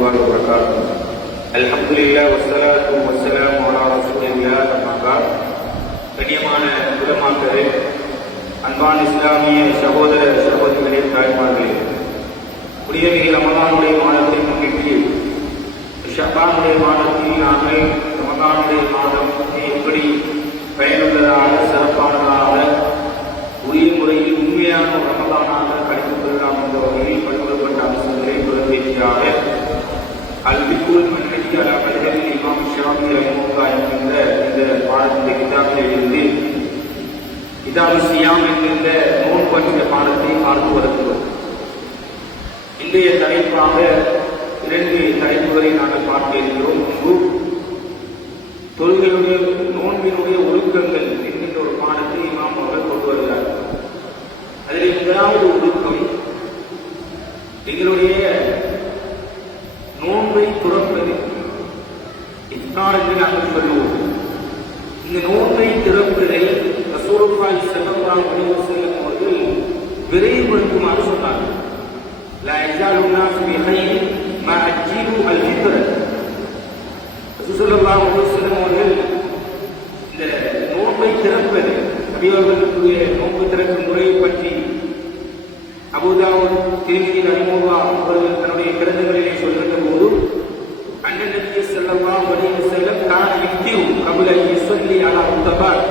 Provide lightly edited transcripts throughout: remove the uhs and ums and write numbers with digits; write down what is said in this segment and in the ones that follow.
الله وبركاته. الحمد لله والصلاة والسلام على رسول الله أما بعد. கண்ணியமான உலமாக்களே, அன்பான இஸ்லாமிய சகோதர சகோதரிகளே, தாய்மார்களே, புனிதமிகு ரமலானுடைய மாதத்தை முன்னிட்டு ஷஅபானுடைய மாதத்தில் நாங்கள் ரமலானுடைய மாதம் எப்படி பயனுள்ளதாக சிறப்பானதாக உரிய முறையில் உண்மையான ரமலானாக கழித்து கொள்ளலாம் என்ற வகையில் பல்வேறுபட்ட அம்சங்களை தொடர்ச்சியாக அல்பிக்குல் மன்ஹஜ் அலா மத்ஹபில் இமாம் ஷாஃபி ரஹிமஹுல்லாஹ் என்கின்ற இந்த பாடத்தின் கிதாபில் இருந்து கிதாபு சியாம் என்கின்ற நோன்பு பற்றிய பாடத்தை பார்த்து வருகிறோம். இன்றைய தலைப்பாக 2 தலைப்புகளை நாங்கள் பார்க்க இருக்கிறோம். தொழுகையுடைய நோன்பினுடைய ஒழுக்கங்கள் என்கின்ற ஒரு பாடத்தை இமாம் அவர்கள் கொண்டு வருகிறார். அதில் முதலாவது ஒழுக்கம் எங்களுடைய நோன்பை துறப்பது. இஃப்தார் என்று நாங்கள் சொல்லுவோம். இந்த நோன்பை திறப்பதை ரசூலுல்லாஹி ஸல்லல்லாஹு அலைஹி வஸல்லம் அவர்கள் விரைவுபடுத்துமாறு சொன்னார்கள். லா யஸாலு الناس بخير ما أجلوا الفطر. ரசூலுல்லாஹி ஸல்லல்லாஹு அலைஹி வஸல்லம் அவர்கள் இந்த நோன்பை திறப்பது, நபியவர்களுடைய நோன்பு திறக்கும் முறையை பற்றி அபூ தாவூத், திர்மிதி ரஹிமஹுல்லாஹ் அவர்கள் தன்னுடைய கிரந்தங்களிலே சொல்கின்ற போது, அன்னன் நபி ஸல்லல்லாஹு அலைஹி வஸல்லம் கான யுஃப்திரு கப்ல அன் யுஸல்லி அலா உத்தபார்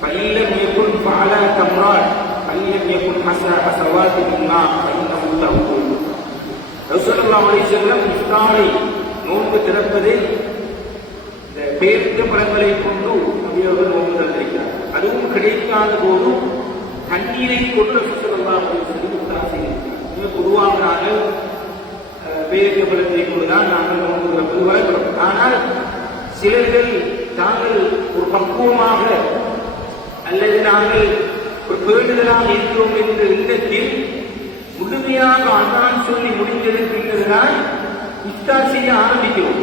ஃபஇன் லம் யகுன் ஃபஅலா தம்ராத் ஃபஇன் லம் யகுன் ஹஸவாத் மின்மா ஃபஇன்னஹு தஹூர். ரசூலுல்லாஹி அலைஹி வஸல்லம் இஃப்தாரை நோன்பு திறப்பதை இந்த பேரிட்ட பழங்களை கொண்டு நபியவர்கள் நோன்பு திறந்திருக்கிறார். அதுவும் கிடைக்காத போது தண்ணீரை கொண்டு ரசூலுல்லாஹி அலைஹி வஸல்லம் இஃப்தார் செய்திருக்கிறார். பொதுவாக நாங்கள் பேரிட்ட பழத்தை கொண்டுதான் நாங்கள் நோன்பு திறப்பது வழக்கம். ஆனால் சிலர்கள் தாங்கள் ஒரு பக்குவமாக அல்லது நாங்கள் ஒரு பேணுதலாக இருக்கிறோம் என்ற எண்ணத்தில் முழுமையாக அதான் சொல்லி முடிந்ததற்கு பின்னர்தான் இஃப்தார் செய்ய ஆரம்பிக்கிறோம்.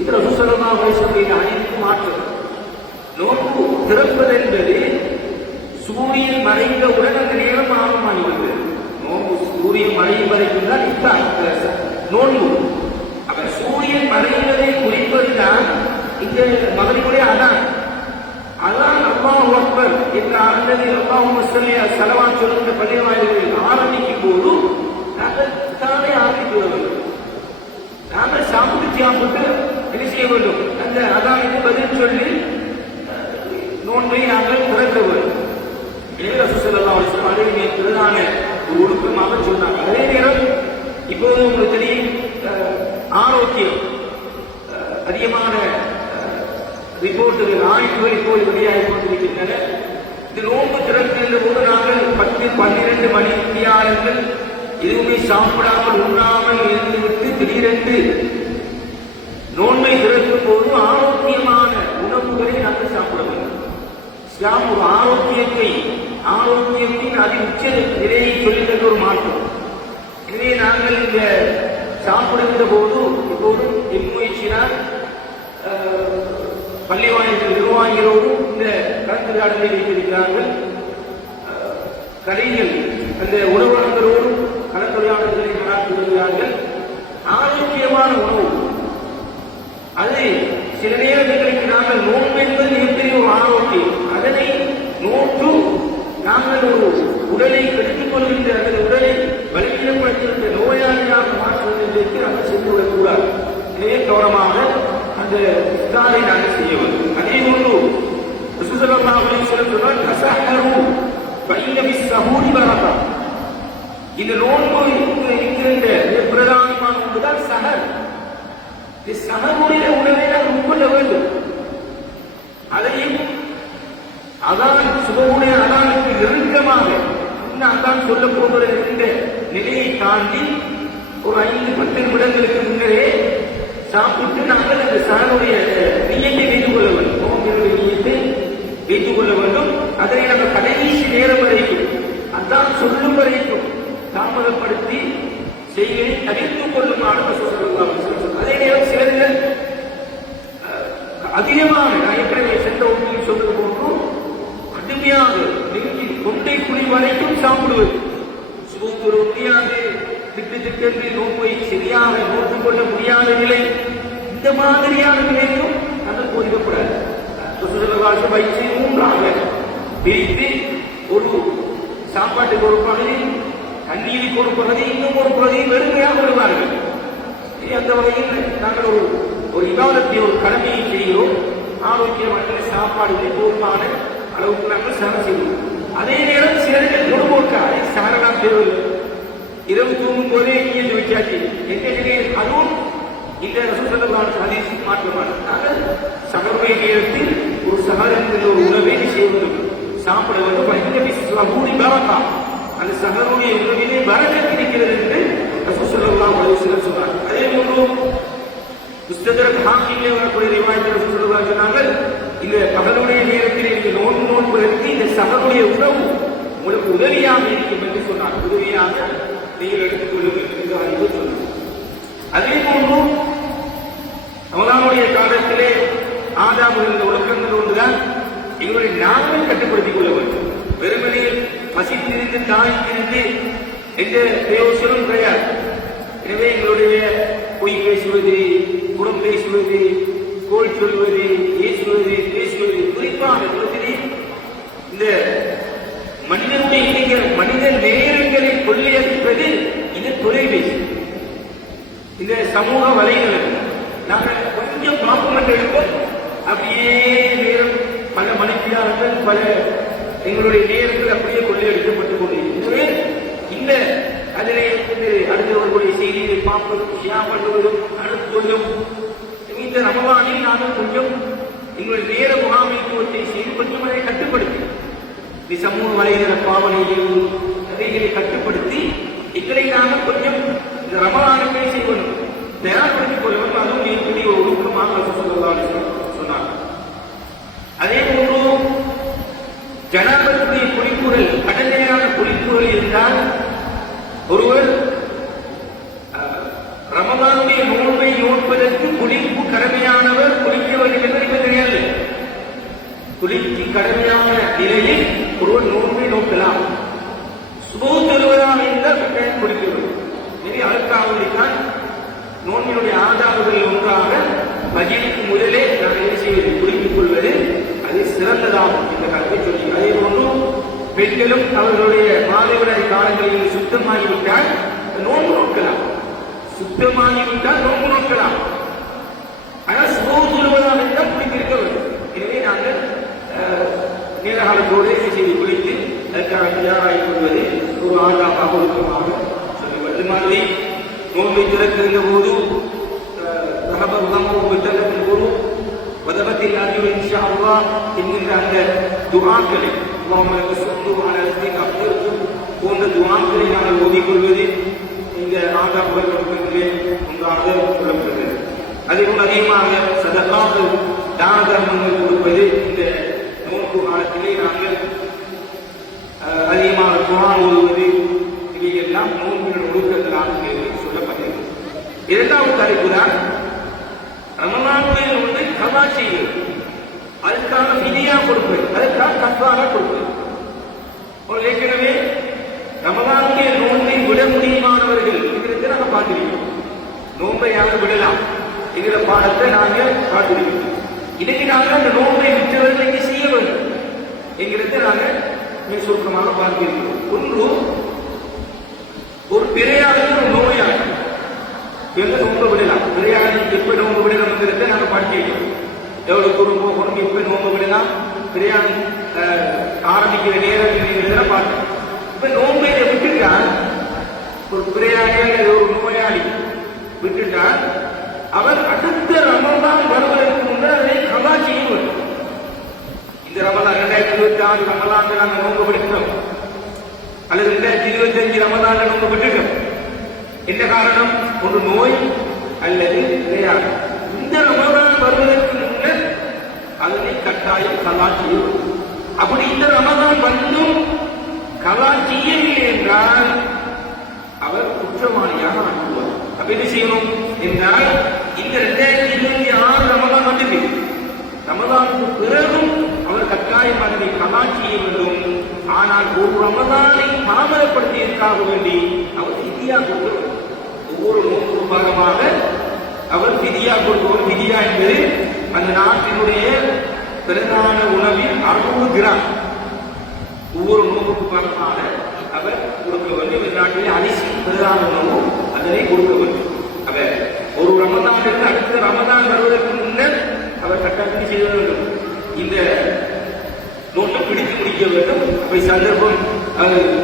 இது ரசூலுல்லாஹி அலைஹி வஸல்லம் அனைத்து மாற்றம். நோன்பு திறப்பது என்பது சூரியன் மறைந்தவுடன் அந்த நேரம் ஆரம்பமாகிறது. நோன்பு சூரியன் மறையும் வரைக்கும் தான் இஃப்தார் நோன்பு. அப்ப சூரியன் மறைவதை குறிப்பதுதான் இந்த மகரிபுடைய அதான். அதான் அல்லாஹு அக்பர் என்ற அல்லது அல்லாஹும்ம ஸல்லி அலா ஸலவாத் சொல்கின்ற பள்ளிவாயில்களில் ஆரம்பிக்கும் போது நாங்கள் தானே ஆரம்பிக்கிறோம். நாங்கள் சாப்பிட்டு என்ன செய்ய வேண்டும்? அந்த அதானுக்கு பதில் சொல்லி நோன்பை நாங்கள் திறக்க வேண்டும். எனவே ரசூலுல்லாஹி ஸல்லல்லாஹு அலைஹி வஸல்லம் அதை பிரதான ஒரு ஒழுக்கமாக சொன்னாங்க. அதே நேரம் இப்போது உங்களுக்கு தெரியும், ஆரோக்கியம் அதிகமான ரிப்போர்ட்டுகள், ஆய்வுகள் இப்போது வெளியாகிக் கொண்டிருக்கின்றன. இது நோன்பு திறக்கின்ற போது நாங்கள் 10-12 மணி தியானங்கள் எதுவுமே சாப்பிடாமல் உண்ணாமல் இருந்துவிட்டு திடீரென்று நோன்பை திறக்கும் போது ஆரோக்கியமான உணவுகளை நாங்கள் சாப்பிட வேண்டும். இஸ்லாம் ஒரு ஆரோக்கியத்தின் அதி உச்ச நிலையை சொல்லுகின்ற ஒரு மாற்றம். எனவே நாங்கள் இந்த சாப்பிடுகின்ற போது இப்போது முயற்சினால் பள்ளிவாயல் நிர்வாகிகளோடு இந்த கலந்துரையாடலை வைத்திருக்கிறார்கள். கடைகள் அந்த உணவகங்களோடு கலந்துரையாடல்களை நடத்துகிறார்கள். ஆரோக்கியமான உணவு அது சில நேரங்களுக்கு நாங்கள் நோன்பு என்பது மிகப்பெரிய ஒரு ஆரோக்கியம். அதனை நோட்டு நாங்கள் ஒரு உடலை கெடுத்துக் கொள்கின்ற அல்லது உடலை பலவீனப்படுத்துகின்ற நோயாளியாக மாற்றுவதற்கு நாங்கள் சென்றுவிடக்கூடாது. இதே கவனமாக அந்த இஃப்தாரை நாங்கள் செய்ய வேண்டும். அதே போன்று ரசூலுல்லாஹி அலைஹி வஸல்லம் சொன்னார், தஸஹரு ஃபஇன்ன பிஸ்ஸஹூரி பரக்கா. இந்த நோன்பு இருக்கின்ற பிரதானமான ஒன்றுதான் சஹர். இந்த சஹருடைய உணவை நாம் உட்கொள்ள வேண்டும். அதையும் அதான் சுபமுடைய அதானுக்கு நெருக்கமாக அதான் சொல்ல போகிற என்ற நிலையை தாண்டி ஒரு 5-10 நிமிடங்களுக்கு முன்னரே சாப்பிட்டு நாங்கள் அந்த சஹருடைய நியத்தை வைத்துக் கொள்ள வேண்டும். நோம்பினுடைய நியத்தை வைத்துக் கொள்ள வேண்டும். அதனை நம்ம கடைசி நேரம் வரைக்கும் அதான் சொல்லும் வரைக்கும் தாமதப்படுத்தி செய்ய தவிர்த்துக் கொள்ளுமாறு ரசூலுல்லாஹி அலைஹி வஸல்லம். அதே நேரம் சிலர்கள் அதிகமாக நான் ஏற்கனவே சென்ற ஒன்றில் சொன்னது போன்று கடுமையாக தொண்டை குழி வரைக்கும் சாப்பிடுவது சுபத்துற முடியாது. திட்டு திட்டத்தில் நோன்பை சரியாக இல்லாத நிலை, இந்த மாதிரியான நிலைக்கும் நாங்கள் போதிக்கப்படாது. வயிற்றை மூன்றாக பிரித்து ஒரு சாப்பாட்டுக்கு ஒரு பகுதி, தண்ணீருக்கு ஒரு பகுதி, இன்னும் ஒரு பகுதி வெறுமையாக வருவார்கள். அந்த வகையில் நாங்கள் ஒரு இபாதத்தை, ஒரு கடமையை செய்கிறோம். ஆரோக்கியமான சாப்பாடுகளை போதுமான அளவுக்கு நாங்கள் சகர் செய்வோம். அதே நேரம் சிலர்கள் கொடுப்போக்காக சகரெல்லாம் தேவையில்லை. இரவு தூங்கும் போதே இங்கே வச்சாச்சு எந்த நிலையில் அதுவும் இந்த ரசூலுல்லாஹி ஹதீஸ் மாற்றமானது. நாங்கள் சகருடைய நேரத்தில் ஒரு சகர் என்கிற ஒரு உணவை செய்வது சாப்பிட வேண்டும். அந்த சகருடைய உணவிலே பரக்கத் இருக்கிறது என்று ரசூலுல்லாஹி அலைஹி வஸல்லம் சொன்னார். அதே போன்று முஸ்தத்ரக் ஹாக்கிமிலே வரக்கூடிய ரிவாயத்தில் ரசூலுல்லாஹி சொன்னார்கள், இந்த பகலுடைய நேரத்தில் நீங்கள் நோன்பு நோன்பதற்கு இந்த சகருடைய உணவு உங்களுக்கு உதவியாக இருக்கும் என்று சொன்னார். உதவியாக நீங்கள் எடுத்துக் கொள்ளுங்கள் என்று அறிவு சொன்னார். அதே போன்று ரமலானுடைய காலத்திலே ஆதாம் இருந்த ஒழுக்கங்கள் ஒன்றுதான் எங்களுடைய நாங்கள் கட்டுப்படுத்திக் கொள்ள வேண்டும். வெறுமனே பசித்திருந்து தாய்த்திருந்து எந்த பிரயோசனம் கிடையாது. எனவே எங்களுடைய பொய் பேசுவது, புறம் பேசுவது, கோல் சொல்வது, ஏசுவது, பேசுவது, குறிப்பாக இந்த மனிதனுடைய மனித நேரங்களை கொள்ளையடிப்பது இது தொலைபேசி, இந்த சமூக வலைகள். நாங்கள் கொஞ்சம் டாக்குமெண்ட் எடுப்போம், அப்படியே நேரம் பல மணித்தியாளர்கள் பல எங்களுடைய நேரங்கள் அப்படியே கொள்ளையடிக்கப்பட்டுக் கொண்டிருக்கிறது. இந்த அதிலே அடுத்தவர்களுடைய செய்தியை பார்ப்பதும் ஷேர் பண்ணுவதும் அனுப்புவதும் இந்த ரமலானில் நாங்கள் கொஞ்சம் எங்களுடைய நேர முகாமைத்துவத்தை செய்து கொஞ்சம் அதை கட்டுப்படுத்தி இந்த சமூக வலைதள பாவனையில் அதைகளை கட்டுப்படுத்தி எங்களை நாங்கள் கொஞ்சம் இந்த ரமலானை செய்வதும் தயார்படுத்திக் கொள்வதும் அதுவும் மிகப்பெரிய ஒரு ஒழுக்கமாக சொன்னார். அதே போன்று ஜனாபத்துடைய குறிப்புகள், கடமையான குறிப்புகள் இருந்தால் ஒருவர் ரமலானுடைய நோன்பை நோட்பதற்கு குளிப்பு கடமையானவர் குளிக்க வேண்டும் என்று கிடையாது. குளிக்கு கடமையான நிலையில் ஒருவர் நோன்பை நோக்கலாம். சுபஹ் தொழுவதாக இருந்தால் கட்டாயம் குளிக்க வேண்டும். எனவே அதற்காகத்தான் நோன்பினுடைய ஆதாரங்களில் ஒன்றாக மஜ்லிஸுக்கு முதலே என்ன செய்வது, குளித்துக் கொள்வது அது சிறந்ததாகும் என்ற கருத்தை சொல்லி, அதே போன்று பெண்களும் அவர்களுடைய மாதவிடாய் காலங்களில் சுத்தமாகிவிட்டால் நோன்பு நோக்கலாம். சுத்தமாகிவிட்டால் நோன்பு நோக்கலாம். ஆனால் சுபஹ் தொழுவதாக இருந்தால் குளித்திருக்க வேண்டும். எனவே நாங்கள் நேரகாலத்தோடு செய்து குளித்து அதற்காக தயாராகிக் கொள்வது ஒரு ஆதாரமாக ஒழுக்கமாக சொல்லுவது. அது மாதிரி நோன்பை திறக்கின்ற போது போது வதபத்தில் அறிவு இன்ஷா அல்லாஹ் என்கின்ற அந்த துஆக்களை போன்ற துஆக்களை நாங்கள் ஓதிக்கொள்வது இந்த ஆதாரங்களிலே ஒன்றாக சொல்லப்படுகிறது. அதேபோல் அதிகமாக சதகாக்கள், தான தர்மங்கள் கொடுப்பது இந்த நோன்பு காலத்திலே நாங்கள் அதிகமாக குர்ஆன் ஓதுவது இவையெல்லாம் நோன்பின் ஒழுக்கங்களாக சொல்லப்பட்டது. இரண்டாவது தலைப்பு தான் ரமலானுடைய நோன்பை கலா செய்வது, அதுக்கான ஃபிதியா கொடுப்பது, அதுக்கான கஃபாரா கொடுப்பது. ஏற்கனவே ரமலானுடைய நோன்பை விட முடியுமானவர்கள் இருக்கிறது நாங்கள் பார்த்திருக்கிறோம். நோன்பை யாரும் விடலாம் என்கிற பாடத்தை நாங்கள் பார்த்திருக்கிறோம். இன்னைக்கு நாங்கள் அந்த நோன்பை விட்டவர்கள் இங்கே செய்ய வேண்டும் என்கிறத நாங்கள் மிக சுருக்கமாக பார்த்திருக்கிறோம். ஒன்று, ஒரு பிறையாளி ஒரு நோயாளி எங்க நோன்பு விடலாம், பிறையாளி எப்ப நோன்பு விடலாம் நாங்கள் பார்த்திருக்கிறோம். எவ்வளவு தூரம் போகணும், எப்ப நோன்பு விடலாம், பிறையாளி ஆரம்பிக்கிற நேரம் பார்த்தோம். இப்ப நோன்பை விட்டுட்டால் ஒரு பிறையாளி ஒரு நோயாளி விட்டுட்டால் அவர் அடுத்த ரமலான் வருவதற்கு முன்னர் அதை கலா செய்ய வேண்டும். இந்த ரமலான் 2026 ரமலான் நாங்கள் நோன்பு விடுக்கிறோம், அல்லது 2025 ரமலான் நோன்பு விட்டுட்டோம். என்ன காரணம்? ஒரு நோய் அல்லது விளையாடு. இந்த ரமலான் வருவதற்கு முன்னர் அதனை கட்டாயம் கலா செய்ய வேண்டும். அப்படி இந்த ரமலான் வந்தும் கலா செய்யவில்லை என்றால் அவர் குற்றவாளியாக ஆக்குவார். அப்ப என்ன செய்யணும் என்றால், இந்த 2026 ரமலான் வந்தது, ரமலானுக்கு பிறகும் அவர் கட்டாயம் அதனை கலா செய்ய வேண்டும். ஆனால் ஒரு ரமலானை தாமதப்படுத்தியதற்காக வேண்டி அவர் இந்தியா ஒவ்வொரு நோன்பு பாகமாக அவர் பிதியா கொடுப்பவர். பிதியா என்பது அந்த நாட்டினுடைய பிரதான உணவில் 60 கிராம் ஒவ்வொரு நோம்புக்கு பணமாக அவர் கொடுக்க வேண்டும். இந்த நாட்டிலே அரிசி பிரதான உணவு, அதனை கொடுக்க வேண்டும். அவர் ஒரு ரமதானிலிருந்து அடுத்த ரமதான் வருவதற்கு முன்னர் அவர் கட்டாயம் செய்ய வேண்டும். இந்த நோட்டை பிடித்து முடிக்க வேண்டும். அவை சந்தர்ப்பம்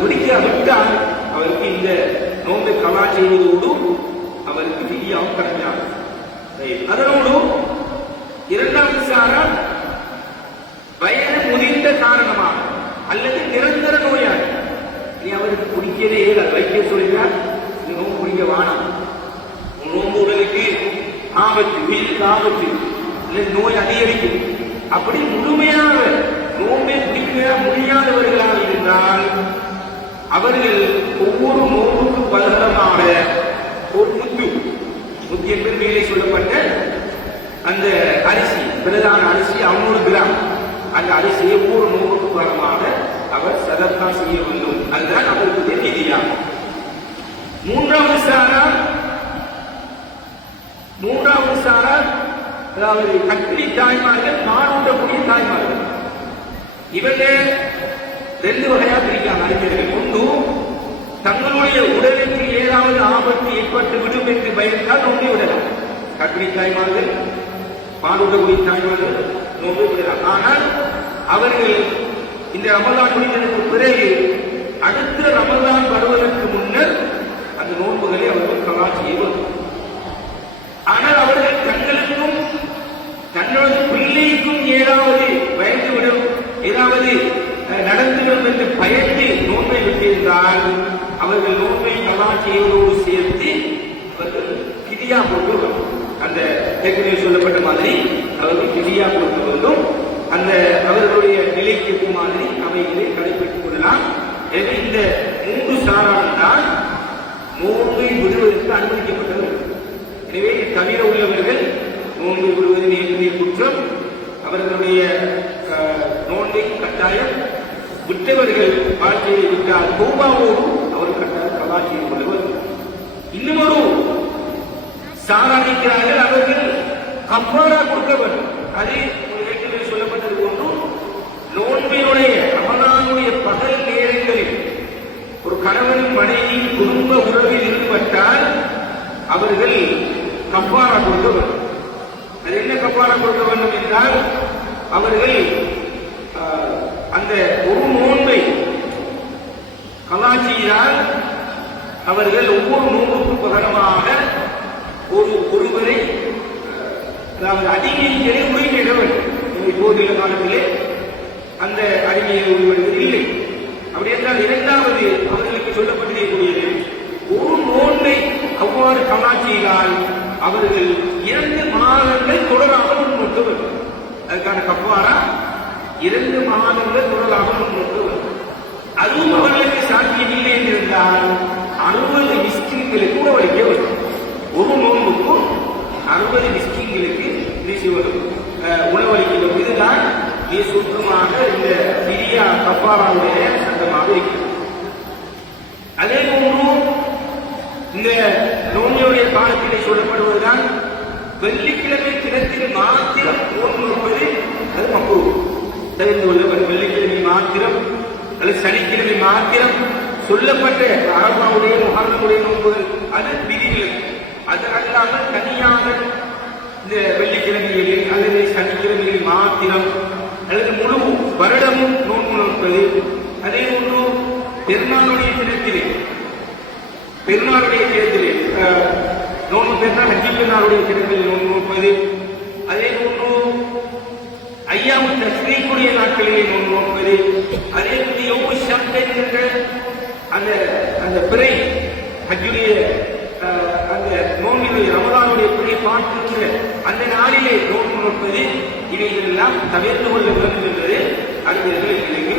பிடிக்காவிட்டால் அவருக்கு இந்த நோன்பை கலா செய்வதோடு அவருக்கு விதியாகவும் கடமையாக. அதனோடு இரண்டாவது சாரா வயது முதிர்ந்த காரணமாக அல்லது நிரந்தர நோயாளி, நீ அவருக்கு குடிக்கவே இயலாது, வைக்க சொல்கிறார் நோம்பு குடிக்க வானம், நோம்பு உடலுக்கு ஆபத்து, உயிருக்கு ஆபத்து, நோய் அதிகரிக்கும். அப்படி முழுமையாக நோம்பை குடிக்க முடியாதவர்களாக இருந்தால் அவர்கள் ஒவ்வொரு நோம்புக்கு பலகரமாக ஒரு முத்து என்பது மேலே சொல்லப்பட்ட அந்த அரிசி, பிரதான அரிசி 500 கிராம், அந்த அரிசியை ஒவ்வொரு நோம்புக்கு பலமாக அவர் சதக்கா செய்ய வேண்டும். அதுதான் அவருக்கு விதியாகும். மூன்றாவது சாரா அதாவது கற்பிணி தாய்மார்கள், மாணூட்டக்கூடிய தாய்மார்கள். இவங்க 2 வகையா பிரிக்காம அறிஞர்கள். ஒன்று, தங்களுடைய உடலுக்கு ஏதாவது ஆபத்து ஏற்பட்டு விடும் என்று பயந்தால் நோம்பை விடலாம். கற்பிணி தாய்மார்கள், பாலூட்டக்கூடிய தாய்மார்கள் நோம்பை விடலாம். ஆனால் அவர்கள் இந்த ரமலான் முடிந்ததற்கு பிறகு அடுத்த ரமலான் வருவதற்கு முன்னர் அந்த நோன்புகளை அவர்கள் கலா செய்வது. ஆனால் அவர்கள் தங்களுக்கும் தங்களது பிள்ளைக்கும் ஏதாவது பயந்துவிடும், ஏதாவது நடந்துவிடும் என்று பயந்து நோன்பை விட்டிருந்தால் அவர்கள் நோன்பை கலா செய்வதோடு சேர்த்து அவர்கள் கிரியா கொடுக்க, அந்த ஏற்கனவே சொல்லப்பட்ட மாதிரி அவர்கள் கிரியா கொடுக்க வேண்டும். அந்த அவர்களுடைய நிலைக்கு மாதிரி அவைகளை கடைபிடித்துக் கொள்ளலாம். எனவே இந்த 3 சாராளர்கள் நோன்பை விடுவதற்கு அனுமதிக்கப்பட்டவர்கள். எனவே தவிர உள்ளவர்கள் நோன்பை விடுவது நேரடிய குற்றம். அவர்களுடைய நோன்பை கட்டாயம் விட்டவர்கள் வாழ்க்கையை விட்டால் தௌபாவோடு அவர் கட்டாயம் கலா செய்து கொள்வர். இன்னும் ஒரு சாராணிக்கிறார்கள், அவர்கள் கஃபாரா கொடுக்க வேண்டும். அது ஏற்கனவே சொல்லப்பட்டது போன்று நோன்பினுடைய ரமலானுடைய பகல் நேரங்களில் ஒரு கணவன் மனைவி குடும்ப உறவில் ஈடுபட்டால் அவர்கள் கஃபாரா கொடுக்க வேண்டும். அது என்ன கஃபாரா கொடுக்க வேண்டும் என்றால், அவர்கள் அந்த ஒரு நோன்பை கலா செய்தால் அவர்கள் ஒவ்வொரு நோன்புக்கும் பகரமாக ஒருவரை, அதாவது அடிமைகளை உரிமையிட வேண்டும். இப்போதைய காலத்திலே அந்த அடிமையை உரிமையிடுவது இல்லை. அப்படி என்றால் இரண்டாவது அவர்களுக்கு சொல்லப்பட்டிருக்கக்கூடியது, ஒரு நோன்பை அவ்வாறு கலா செய்தால் அவர்கள் 2 மாதங்கள் தொடராக முன்னோக்க வேண்டும். அதுக்கான கஃபாரா 2 மாதங்கள் தொடராக முன்னோக்க வேண்டும். அதுவும் அவர்களுக்கு சாத்தியம் இல்லை என்றிருந்தால் 60 மிஸ்கின்களுக்கு உணவளிக்க வேண்டும். ஒரு நோன்புக்கும் 60 மிஸ்கின்களுக்கு உணவளிக்க வேண்டும். இதுதான் மிக சுத்தமாக இந்த பிரியா கஃபாராவுடைய சட்டமாக இருக்கிறது. அதே போன்று இந்த நோன்புடைய காலத்திலே சொல்லப்படுவதுதான் வெள்ளிக்கிழமை தினத்தில் மாத்திரம் நோன்பு நோற்பது அது மக்ரூஹ். தெரிந்து கொள்ள, வெள்ளிக்கிழமை மாத்திரம் அல்லது சனிக்கிழமை மாத்திரம் சொல்லப்பட்ட அரபாவுடைய முஹர்ரமுடைய நோன்புகள் அது விதிகள். அது அல்லாமல் தனியாக இந்த வெள்ளிக்கிழமைகளில் அல்லது சனிக்கிழமைகளில் மாத்திரம் அல்லது முழு வருடமும் நோன்பு நோற்பது. அதே போன்று பெருமாளுடைய தினத்திலே நோன்பு பெருநாள் ஹஜ்ஜி பெருநாளுடைய தினத்தில் நோன்பு நோற்பது. அதே போன்று ஐயாமு தஸ்ரீக்குடைய நாட்களிலே நோன்பு நோற்பது. அதே போன்று யௌமு ஷக் என்கின்ற அந்த பிறை ஹஜ்ஜுடைய அந்த நோன்பினுடைய ரமலானுடைய பிறை பார்க்கின்ற அந்த நாளிலே நோன்பு நோற்பது. இவைகள் எல்லாம் தவிர்த்து கொள்ள வேண்டும் என்பது அறிஞர்கள் எங்களுக்கு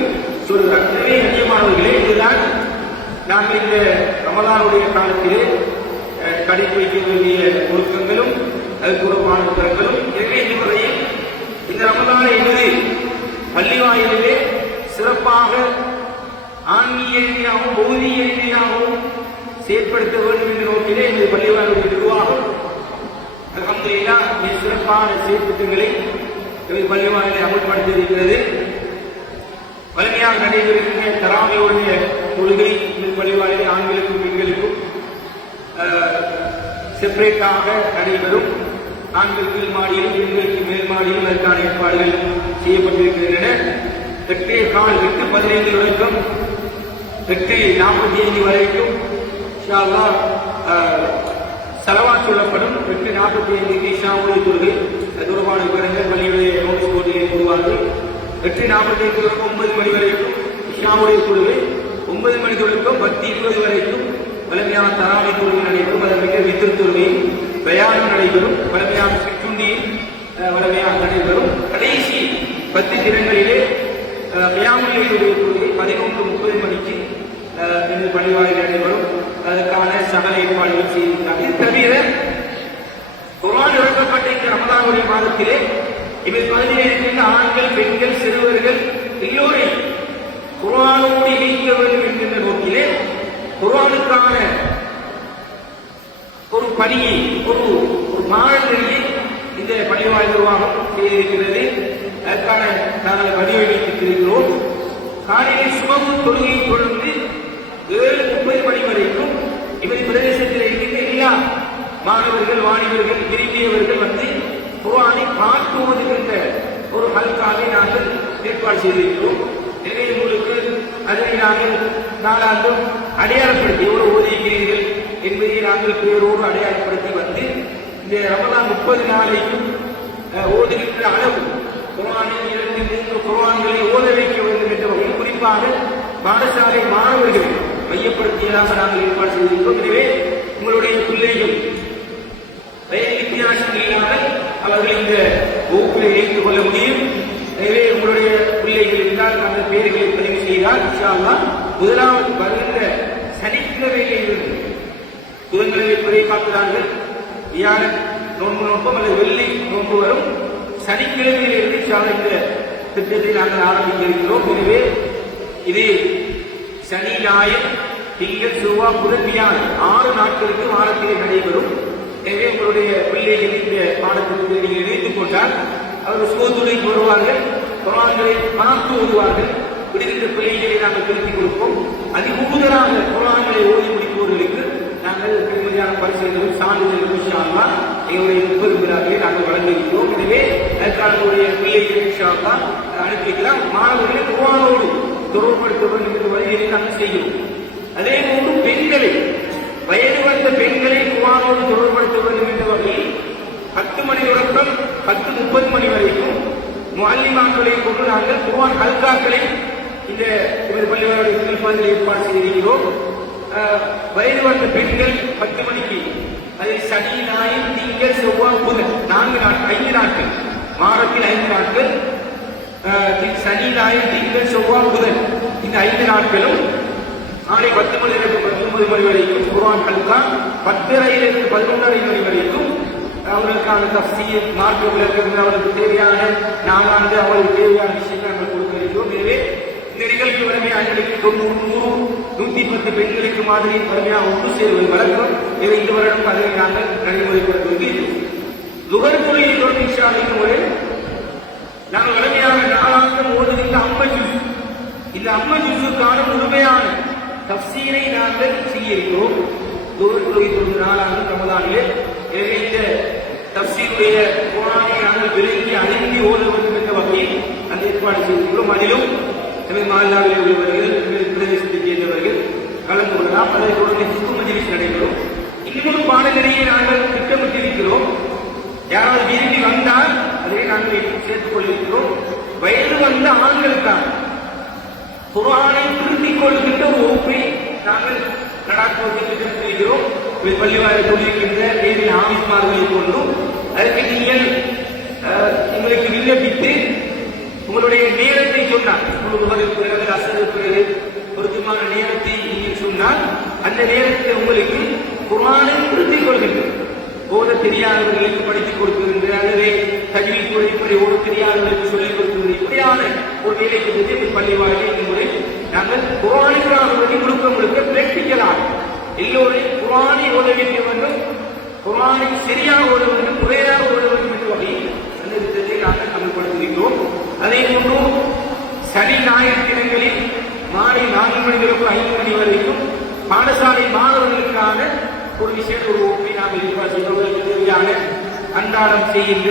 சொல்கிறார். எனவே முக்கியமானவர்களே, இதுதான் நாங்கள் இந்த ரமலானுடைய காலத்திலே கடைபிடிக்க வேண்டிய ஒழுக்கங்களும் அதுபூர்வமான விவரங்களும். எனவே இதுவரையில் இந்த ரமலானை என்பது பள்ளிவாயிலே சிறப்பாக ஆன்மீக ரீதியாகவும் பௌதீக ரீதியாகவும் செயற்படுத்த வேண்டும் என்ற நோக்கிலே இந்த பள்ளிவாயுடைய நிர்வாகம் சிறப்பான சீர்திருத்தங்களை பள்ளிவாசலை அமல்படுத்தியிருக்கிறது. வலிமையாக நடைபெறுகின்ற தராமையுடைய தொழுகை பள்ளிவாசலை ஆண்களுக்கும் பெண்களுக்கும் செப்பரேட்டாக நடைபெறும். ஆண்கள் கீழ் மாடியிலும் பெண்களுக்கு மேல் மாடியிலும் அதற்கான ஏற்பாடுகள் செய்யப்பட்டிருக்கின்றன. 8:15 வரைக்கும் 8:45 வரைக்கும் செலவாக சொல்லப்படும். 8:45 இஷாவுடைய தொழுகை தொடர்பான விவரங்கள் பள்ளியுடைய நோட்டீஸ் போர்டிலே கூறுவார்கள். 8:45 9 மணி வரைக்கும் இஷாவுடைய தொழுகை, 9 மணி தொடக்கம் 10:20 வரைக்கும் வலிமையான தராமை தொழுகை நடைபெறும். அதற்கு வித்திரு தொழுகை பிரயாணம் நடைபெறும். வலிமையான சிற்றுண்டியில் வலிமையாக நடைபெறும். கடைசி 10 தினங்களிலே பிரயாணிகளுடைய தொழுகை 11:30 மணிக்கு பள்ளிவாயில் நடைபெறும். அதற்கான சகல ஏற்பாடுகள் செய்திருக்கிறார்கள். இது தவிர குர்ஆன் இறக்கப்பட்ட இந்த ரமலானுடைய மாதத்திலே இவை பகுதியில் இருக்கின்ற ஆண்கள், பெண்கள், சிறுவர்கள் எல்லோரையும் குர்ஆனோடு இணைக்க வேண்டும் என்கின்ற நோக்கிலே குர்ஆனுக்கான ஒரு பணியை, ஒரு மாநிலையை இந்த பள்ளிவாய் நிர்வாகம் செய்திருக்கிறது. அதற்கான நாங்கள் பதிவை வைத்திருக்கிறோம். காலையில் சுமப்பு தொழுகையை தொடர்ந்து 7:30 மணி வரைக்கும் இவரை பிரதேசத்தில் இருக்கின்ற எல்லா மாணவர்கள், வாணிபர்கள், விரும்பியவர்கள் வந்து குர்ஆனை பார்த்து ஓதுகின்ற ஒரு ஹல்காவை நாங்கள் ஏற்பாடு செய்திருக்கிறோம். எனவே உங்களுக்கு அதனை நாங்கள் நாளாண்டும் அடையாளப்படுத்தி எவ்வளவு ஓதுகிறீர்கள் என்பதை நாங்கள் பேரோடு அடையாளப்படுத்தி வந்து இந்த ரமலான் 30 நாளைக்கும் ஓதுகின்ற அளவு குர்ஆனில் 2-3 குர்ஆன்களை ஓத வைக்க வேண்டும் என்ற வகையில் குறிப்பாக பாடசாலை மாணவர்களை மையப்படுத்தியதாக நாங்கள் ஏற்பாடு செய்திருக்கிறோம். எனவே உங்களுடைய பிள்ளைகள் வயது வித்தியாசம் இல்லாமல் அவர்கள் இந்த வகுப்பில் இணைத்துக் கொள்ள முடியும். எனவே உங்களுடைய பிள்ளைகள் இருந்தால் அந்த பேர்களை பதிவு செய்தால் இன்ஷா அல்லாஹ் முதலாவது வருகின்ற சனிக்கிழமையில் இருந்து புதன்கிழமை பிறை காட்டுகிறார்கள். வியாழன் நோன்பு நோக்கம் அல்லது வெள்ளி நோன்பு வரும். சனிக்கிழமையில் இருந்து இந்த திட்டத்தை நாங்கள் ஆரம்பிக்க இருக்கிறோம். எனவே இது சனி, ஞாயிறு, திங்கள், செவ்வாய், புதன், வியாழன் 6 நாட்களுக்கு வாரத்திலே நடைபெறும். எனவே உங்களுடைய பிள்ளைகள் இந்த பாடத்திற்கு நீங்கள் இணைத்துக் கொண்டால் அவர்கள் சோதுரைக்கு வருவார்கள், குர்ஆன்களை பார்த்து ஓதுவார்கள். விடுகின்ற பிள்ளைகளை நாங்கள் திருத்திக் கொடுப்போம். அதிகூடுதலாக குர்ஆன்களை ஓதி முடிப்பவர்களுக்கு நாங்கள் பெருமையான பரிசீலனை சான்றிதழ் இன்ஷா அல்லாஹ் எங்களுடைய 30 விழாக்களை நாங்கள் வழங்கியிருக்கிறோம். எனவே அதற்கான பிள்ளைகள் இன்ஷா அல்லாஹ் அனுப்பிக்கலாம். மாணவர்களை குர்ஆனோடு தொடர்புபடுத்த வேண்டும் என்ற வழியை நாங்கள் செய்கிறோம். அதே போன்று பெண்களை, வயது வந்த பெண்களை குர்ஆனோடு தொடர்புபடுத்த வேண்டும் என்ற வகையில் 10 மணி தொடக்கம் 10:30 மணி வரைக்கும் முஅல்லிமாக்களை கொண்டு நாங்கள் குர்ஆன் ஹல்காக்களை இந்த பள்ளிவாசலுடைய பதில் ஏற்பாடு செய்திருக்கிறோம். வயது வந்த பெண்கள் 10 மணிக்கு, அதில் சனி, ஞாயிறு, திங்கள், செவ்வாய், புதன் 5 நாட்கள், வாரத்தில் 5 நாட்கள், சனி, ஞாயிறு, திங்கள், செவ்வாய், புதன் இந்த 5 நாட்களும் நாளை 10 மணியிலிருந்து 19 மணி வரைக்கும் குர்ஆன் ஹல்கா, 10:30 11:30 மணி வரைக்கும் அவர்களுக்கான தஃசீர், மார்க்க விளக்கங்கள், அவர்களுக்கு தேவையான நாளாண்டு அவர்களுக்கு தேவையான விஷயங்களை நாங்கள் கொடுக்க இருக்கிறோம். எனவே இந்த நிகழ்ச்சி வலிமையாக 100-110 பெண்களுக்கு மாதிரி வலிமையாக ஒன்று சேருவது வழக்கம். இதை இந்த வருடம் அதை நாங்கள் நடைமுறைப்படுத்துகிறோம். லுகர் தொழிலை தொடர்ந்து இன்ஷா அல்லாஹ் முறை நாங்கள் வலிமையாக நாளாந்தம் ஓதுகின்ற 50 ஜுஸ், இந்த 50 ஜுஸுக்கான முழுமையான தஃசீரை நாங்கள் செய்யிருக்கிறோம். லுகர் தொழிலை தொடர்ந்து நாளாந்தம் ரமலானிலே. எனவே இந்த தஃசீருடைய குர்ஆனை நாங்கள் விலகி அறிந்து ஓத வேண்டும் என்ற வகையில் அந்த ஏற்பாடு செய்திருக்கிறோம். அதிலும் மாநிலங்களில் உள்ளவர்கள், பிரதேசத்தைச் சேர்ந்தவர்கள் கலந்து கொள்ளலாம். அதை தொடர்ந்து ஹிஸ்பு மஜ்லிஸ் நடைபெறும். இன்னொரு பாடநிலையை நாங்கள் திட்டமிட்டிருக்கிறோம். யாராவது விரும்பி வந்தால் அதை நாங்கள் சேர்த்துக் கொண்டிருக்கிறோம். வயது வந்த ஆண்களுக்கான குர்ஆனை திருத்திக் கொள்கின்ற ஒரு வகுப்பை நாங்கள் நடாத்துவதற்கு திட்டமிட்டிருக்கிறோம். பள்ளிவாயில் கொண்டிருக்கின்ற நேரில் ஆமிஸ்மார்களை கொண்டும் அதற்கு நீங்கள் உங்களுக்கு விண்ணப்பித்து உங்களுடைய நேரத்தை சொன்னால், உங்களுக்கு அசருக்கு பொருத்தமான நேரத்தை நீங்கள் சொன்னால் அந்த நேரத்தில் உங்களுக்கு குர்ஆனை திருத்திக் கொள்கின்றோம். ஓத தெரியாதவர்களுக்கு படித்துக் கொடுக்கின்ற அல்லது தஜ்வீத் முறைப்படி ஓட தெரியாதவர்களுக்கு சொல்லிக் கொடுக்கின்ற இப்படியான ஒரு வேலை திட்டத்தை பள்ளிவாயில் இந்த முறை நாங்கள் குர்ஆனுக்காக முழுக்க பிராக்டிக்கலாக எல்லோரையும் குர்ஆனை ஓத வைக்க வேண்டும், குர்ஆனை சரியாக ஓத வேண்டும், முறையாக ஓத வேண்டும் என்ற வகையில் அதே போன்று சனி ஞாயிறு தினங்களில் மாலை 4 மணிலிருந்து 5 மணி வரைக்கும் பாடசாலை மாணவர்களுக்கான ஒரு விசேட ஒரு வகுப்பை நாம் தேவையான அன்றாடம் செய்கின்ற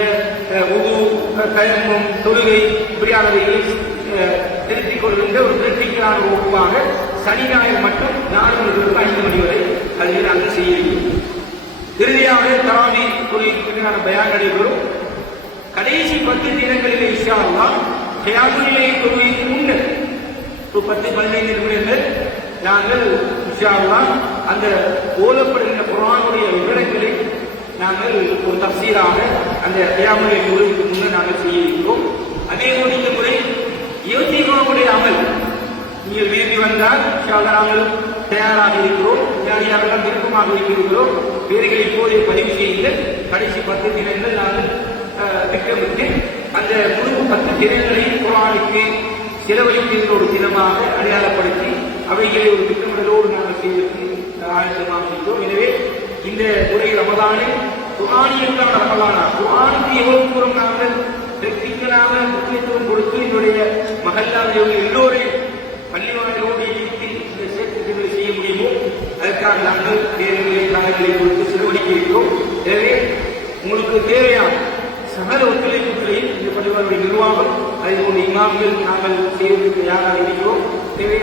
தயமும் தொழுகை இப்படியானவைகளை திருத்திக் கொள்கின்ற ஒரு திருத்திக்கான வகுப்பாக சனி ஞாயிறு மட்டும் 4 மணிலிருந்து 5 மணி வரை அதில் நாங்கள் செய்ய வேண்டும். இறுதியாக தராவி தொழிலுக்கான பயான் நடைபெறும். கடைசி 10 தினங்களிலே இன்ஷா அல்லாஹ் கியாமுல் தொழுகைக்கு முன்னர் 10-15 நிமிடங்கள் நாங்கள் இன்ஷா அல்லாஹ் அந்த ஓதப்படுகின்ற குர்ஆனுடைய விவரங்களை நாங்கள் ஒரு தஃசீராக அந்த கியாமுல் தொழுகைக்கு முன்னர் நாங்கள் செய்ய இருக்கிறோம். அதே போல் இந்த முறை யோசிக்காவுடைய அமல் நீங்கள் வேண்டி வந்தால் இன்ஷா அல்லாஹ் நாங்கள் தயாராக இருக்கிறோம், தயாரியாக விருப்பமாக இருக்கிறோம். பேர்களை இப்போதே பதிவு செய்யுங்கள். கடைசி 10 தினங்கள் நாங்கள் திட்டமிட்டு அந்த முழு 10 தினங்களையும் குர்ஆனுக்கு செலவழிக்கின்ற ஒரு தினமாக அடையாளப்படுத்தி அவைகளை ஒரு திட்டமிடலோடு நாங்கள் செய்வதற்கு ஆயத்தமாக இருக்கிறோம். எனவே இந்த முறை ரமதானில் குர்ஆனியற்கான ரமதானா குர்ஆனுக்கு எவ்வளவு தூரம் நாங்கள் வெற்றிகளாக முக்கியத்துவம் கொடுத்து என்னுடைய மகல்லாவில் எல்லோரையும் பள்ளிவாழோடு இணைத்து இந்த சேர்த்துக்களை செய்ய முடியுமோ அதற்காக நாங்கள் நேரங்களை காலங்களை கொடுத்து செலவழிக்க இருக்கிறோம். எனவே உங்களுக்கு தேவையான சகல ஒத்துழைப்புகளையும் இந்த பள்ளிவாளுடைய நிர்வாகம் அதில் உள்ள இமாம்கள் நாங்கள் செய்வதற்கு தயாராக இருக்கிறோம்.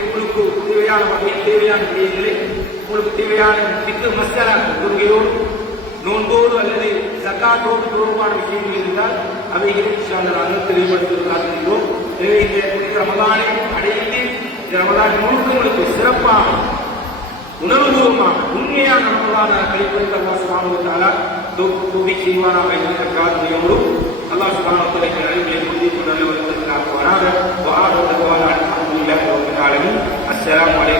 உங்களுக்கு தேவையான வகையில் தேவையான விடயங்களை உங்களுக்கு தேவையான திக்கு மசாலா கொள்கையோடு நோன்போடு அல்லது சக்காத்தோடு தொடர்பான விஷயங்கள் இருந்தால் அவைகளை நாங்கள் தெளிவுபடுத்துவதாக இருக்கிறோம். எனவே இந்த ரமதானை அடைந்து இந்த ரமதான் முழுக்க சிறப்பாக உணர்வுபூர்வமாக உண்மையான ரமதான கழிப்பதற்கு அல்லாஹ் சுப்ஹானஹு வ தஆலா தௌஃபீக் செய்வானாக என்ற பிரார்த்தனையோடு அல்லாஹ் சுப்ஹானஹு வ தஆலா அறிவியலை உறுதி கொண்டு நல்லவர்களுக்கு ஆக்குவானாக. வஆஹிரு தஅவானா அல்ஹம்துலில்லாஹி ரப்பில் ஆலமீன். அஸ்ஸலாமு அலைக்கும்.